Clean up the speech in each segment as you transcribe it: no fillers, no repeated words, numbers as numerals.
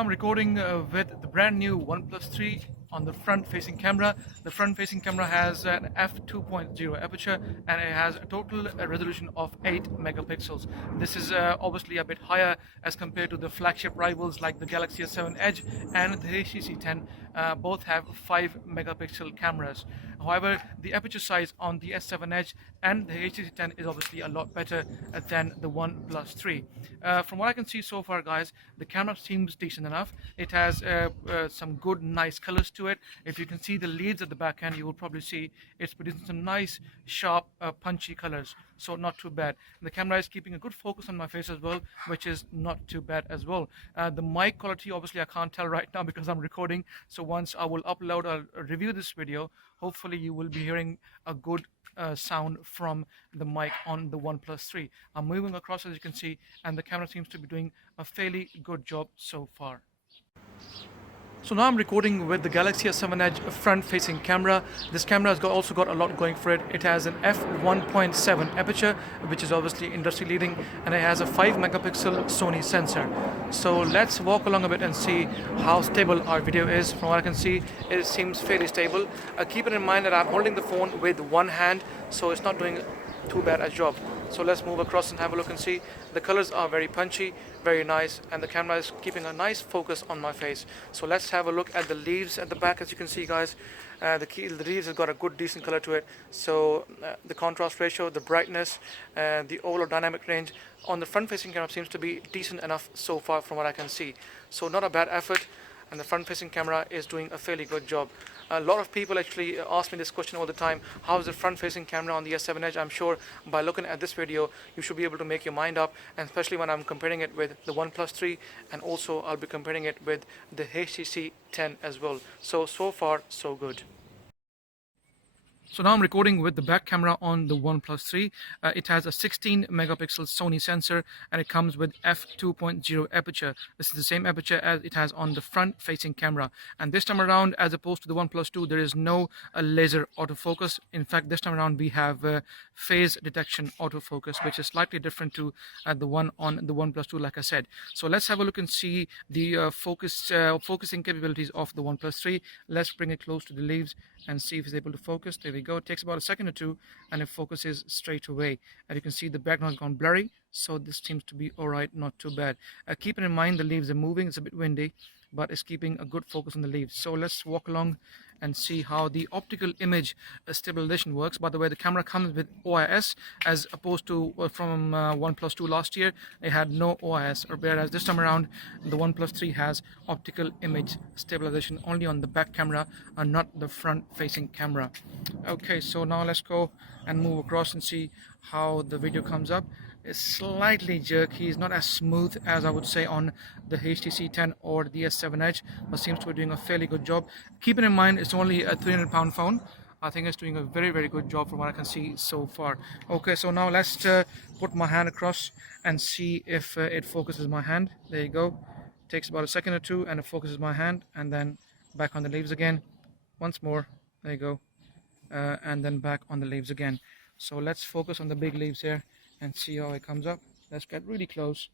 now I'm recording with the brand new OnePlus 3 on the front facing camera. The front facing camera has an f2.0 aperture and it has a total resolution of 8 megapixels. This is obviously a bit higher as compared to the flagship rivals like the Galaxy S7 Edge and the HTC 10. Both have 5 megapixel cameras. However, the aperture size on the S7 Edge and the HTC 10 is obviously a lot better than the OnePlus 3. From what I can see so far, guys, the camera seems decent enough. It has some good, nice colors to it. If you can see the leads at the back end, you will probably see it's producing some nice, sharp, punchy colors. So not too bad. The camera is keeping a good focus on my face as well, which is not too bad as well. The mic quality, obviously, I can't tell right now because I'm recording. So once I will upload or review this video, hopefully you will be hearing a good sound from the mic on the OnePlus 3. I'm moving across, as you can see, and the camera seems to be doing a fairly good job so far. So now I'm recording with the Galaxy S7 Edge front-facing camera. This camera has also got a lot going for it. It has an f1.7 aperture, which is obviously industry-leading, and it has a 5 megapixel Sony sensor. So let's walk along a bit and see how stable our video is. From what I can see, it seems fairly stable. Keep it in mind that I'm holding the phone with one hand, so it's not doing too bad a job. So let's move across and have a look and see. The colors are very punchy, very nice, and the camera is keeping a nice focus on my face. So let's have a look at the leaves at the back. As you can see, guys, the leaves have got a good, decent color to it. So the contrast ratio, the brightness, the overall dynamic range on the front-facing camera seems to be decent enough so far from what I can see. So not a bad effort, and the front-facing camera is doing a fairly good job. A lot of people actually ask me this question all the time: how is the front-facing camera on the S7 Edge? I'm sure by looking at this video you should be able to make your mind up, and especially when I'm comparing it with the OnePlus 3, and also I'll be comparing it with the HTC 10 as well. So far so good. So now I'm recording with the back camera on the OnePlus 3. It has a 16 megapixel Sony sensor and it comes with f2.0 aperture. This is the same aperture as it has on the front facing camera. And this time around, as opposed to the OnePlus 2, there is no laser autofocus. In fact, this time around we have phase detection autofocus, which is slightly different to the one on the OnePlus 2, like I said. So let's have a look and see the focusing capabilities of the OnePlus 3. Let's bring it close to the leaves and see if it's able to focus. There we go. It takes about a second or two and it focuses straight away. And you can see the background has gone blurry, so this seems to be alright, not too bad. Keeping in mind the leaves are moving, it's a bit windy, but it's keeping a good focus on the leaves. So let's walk along and see how the optical image stabilization works. By the way, the camera comes with OIS as opposed to from OnePlus 2 last year. It had no OIS, whereas this time around the OnePlus 3 has optical image stabilization only on the back camera and not the front facing camera. Okay, so now let's go and move across and see how the video comes up. It's slightly jerky, it's not as smooth as I would say on the HTC 10 or the S7 Edge, but seems to be doing a fairly good job. Keeping in mind it's only a 300-pound phone. I think it's doing a very, very good job from what I can see so far. Okay, so now let's put my hand across and see if it focuses my hand. There you go. Takes about a second or two and it focuses my hand, and then back on the leaves again. Once more, there you go. And then back on the leaves again. So let's focus on the big leaves here and see how it comes up. Let's get really close.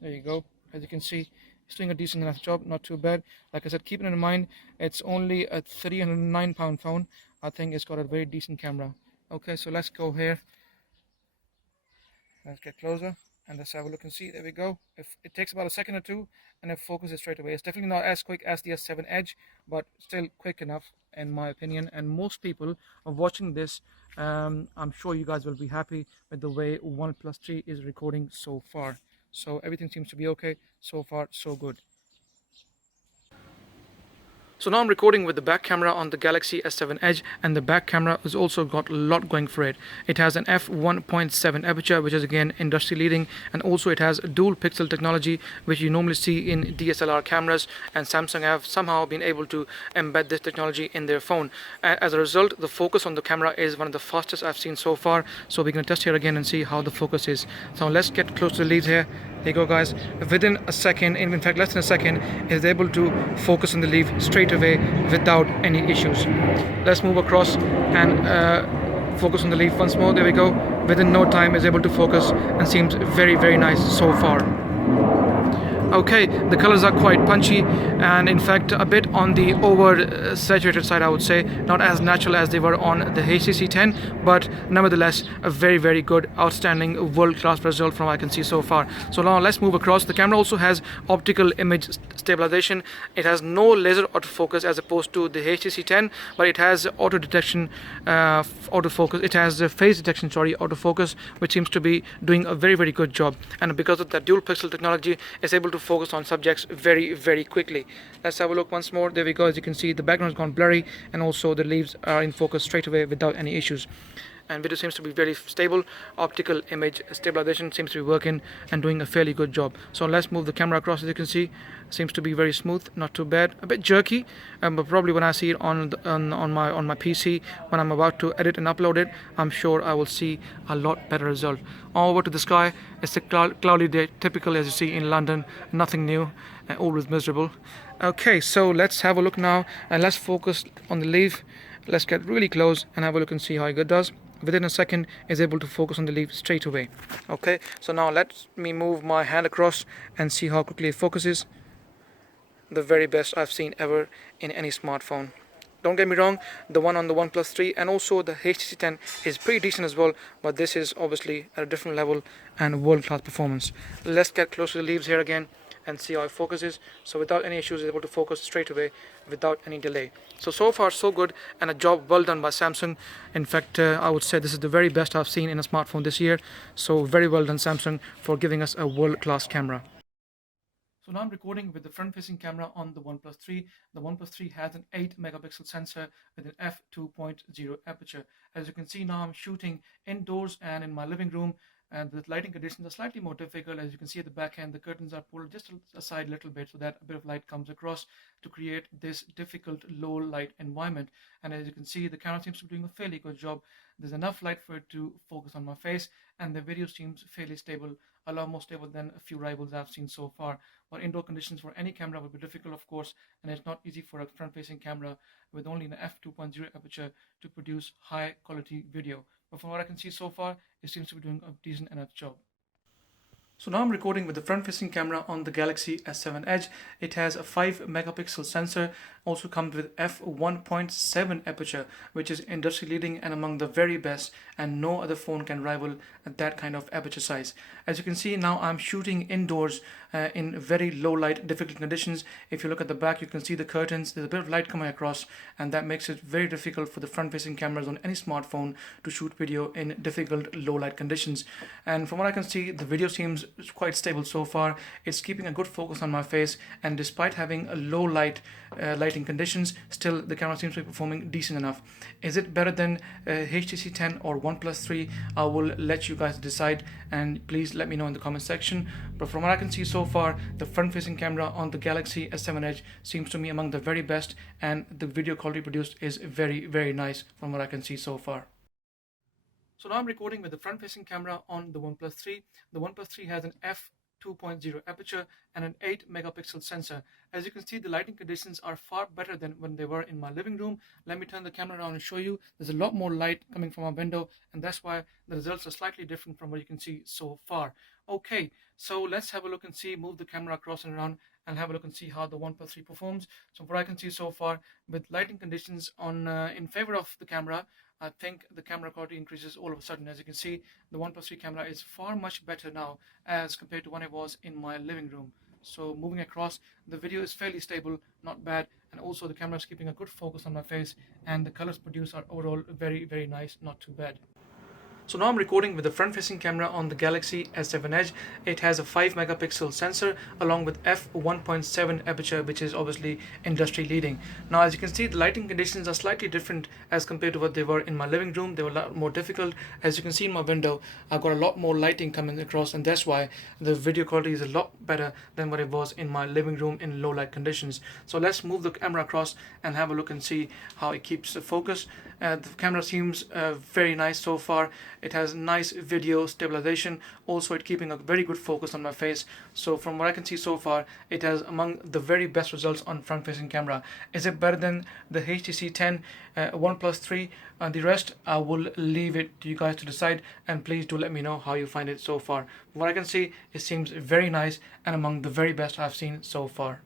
There you go. As you can see, it's doing a decent enough job, not too bad. Like I said, keeping in mind it's only a 309-pound phone. I think it's got a very decent camera. Okay, so let's go here. Let's get closer and let's have a look and see. There we go. If it takes about a second or two and it focuses straight away. It's definitely not as quick as the S7 Edge, but still quick enough in my opinion. And most people are watching this. I'm sure you guys will be happy with the way OnePlus 3 is recording so far. So everything seems to be okay. So far so good. So now I'm recording with the back camera on the Galaxy S7 Edge, and the back camera has also got a lot going for it. It has an f1.7 aperture, which is again industry leading, and also it has dual pixel technology, which you normally see in DSLR cameras, and Samsung have somehow been able to embed this technology in their phone. As a result, the focus on the camera is one of the fastest I've seen so far. So we're going to test here again and see how the focus is. So let's get close to the leaves here. There you go, guys. Within a second, in fact less than a second, it is able to focus on the leaf straight away without any issues. Let's move across and focus on the leaf once more. There we go. Within no time is able to focus and seems very, very nice so far. Okay, the colors are quite punchy and in fact a bit on the over saturated side, I would say. Not as natural as they were on the HTC 10, but nevertheless a very good, outstanding, world-class result from what I can see so far. So now let's move across. The camera also has optical image stabilization. It has no laser autofocus as opposed to the HTC 10, but it has auto detection autofocus. It has phase detection, sorry, autofocus, which seems to be doing a very good job. And because of that dual pixel technology, it's able to focus on subjects very quickly. Let's have a look once more. There we go. As you can see, the background has gone blurry and also the leaves are in focus straight away without any issues. And video seems to be very stable. Optical image stabilization seems to be working and doing a fairly good job. So let's move the camera across. As you can see, seems to be very smooth, not too bad, a bit jerky, but probably when I see it on my PC when I'm about to edit and upload it, I'm sure I will see a lot better result. Over to the sky. It's a cloudy day, typical as you see in London. Nothing new, always miserable. Okay, so let's have a look now and let's focus on the leaf. Let's get really close and have a look and see how it does. Within a second is able to focus on the leaf straight away. Okay, so now let me move my hand across and see how quickly it focuses. The very best I've seen ever in any smartphone. Don't get me wrong, the one on the OnePlus 3 and also the HTC 10 is pretty decent as well, but this is obviously at a different level and world-class performance. Let's get close to the leaves here again and see how it focuses. So without any issues, it's able to focus straight away without any delay. So far so good, and a job well done by Samsung. In fact, I would say this is the very best I've seen in a smartphone this year. So very well done, Samsung, for giving us a world-class camera. So now I'm recording with the front-facing camera on the OnePlus 3. The OnePlus 3 has an 8 megapixel sensor with an f2.0 aperture. As you can see now, I'm shooting indoors and in my living room, and the lighting conditions are slightly more difficult. As you can see at the back end, the curtains are pulled just aside a little bit so that a bit of light comes across to create this difficult low light environment. And as you can see, the camera seems to be doing a fairly good job. There's enough light for it to focus on my face, and the video seems fairly stable, a lot more stable than a few rivals I've seen so far. But indoor conditions for any camera would be difficult, of course, and it's not easy for a front-facing camera with only an f2.0 aperture to produce high quality video. But from what I can see so far, it seems to be doing a decent enough job. So now I'm recording with the front-facing camera on the Galaxy S7 Edge. It has a 5 megapixel sensor, also comes with f1.7 aperture, which is industry leading and among the very best, and no other phone can rival that kind of aperture size. As you can see now, I'm shooting indoors in very low light, difficult conditions. If you look at the back, you can see the curtains. There's a bit of light coming across, and that makes it very difficult for the front-facing cameras on any smartphone to shoot video in difficult low light conditions. And from what I can see, the video seems quite stable so far. It's keeping a good focus on my face, and despite having a low light lighting conditions, still the camera seems to be performing decent enough. Is it better than HTC 10 or OnePlus 3? I will let you guys decide, and please let me know in the comment section. But from what I can see so far, the front-facing camera on the Galaxy S7 Edge seems to me among the very best, and the video quality produced is very nice from what I can see so far. So now I'm recording with the front-facing camera on the OnePlus 3. The OnePlus 3 has an f2.0 aperture and an 8 megapixel sensor. As you can see, the lighting conditions are far better than when they were in my living room. Let me turn the camera around and show you. There's a lot more light coming from our window, and that's why the results are slightly different from what you can see so far. Okay, so let's have a look and see, move the camera across and around and have a look and see how the OnePlus 3 performs. So what I can see so far, with lighting conditions on in favor of the camera, I think the camera quality increases all of a sudden. As you can see, the OnePlus 3 camera is far much better now as compared to when it was in my living room. So moving across, the video is fairly stable, not bad, and also the camera is keeping a good focus on my face, and the colors produced are overall very nice, not too bad. So now I'm recording with the front-facing camera on the Galaxy S7 Edge. It has a 5 megapixel sensor along with f1.7 aperture, which is obviously industry leading. Now as you can see, the lighting conditions are slightly different as compared to what they were in my living room. They were a lot more difficult. As you can see in my window, I've got a lot more lighting coming across, and that's why the video quality is a lot better than what it was in my living room in low light conditions. So let's move the camera across and have a look and see how it keeps the focus. The camera seems very nice so far. It has nice video stabilization. Also, it keeping a very good focus on my face. So from what I can see so far, it has among the very best results on front-facing camera. Is it better than the HTC 10, OnePlus 3, and the rest? I will leave it to you guys to decide, and please do let me know how you find it so far. From what I can see, it seems very nice and among the very best I've seen so far.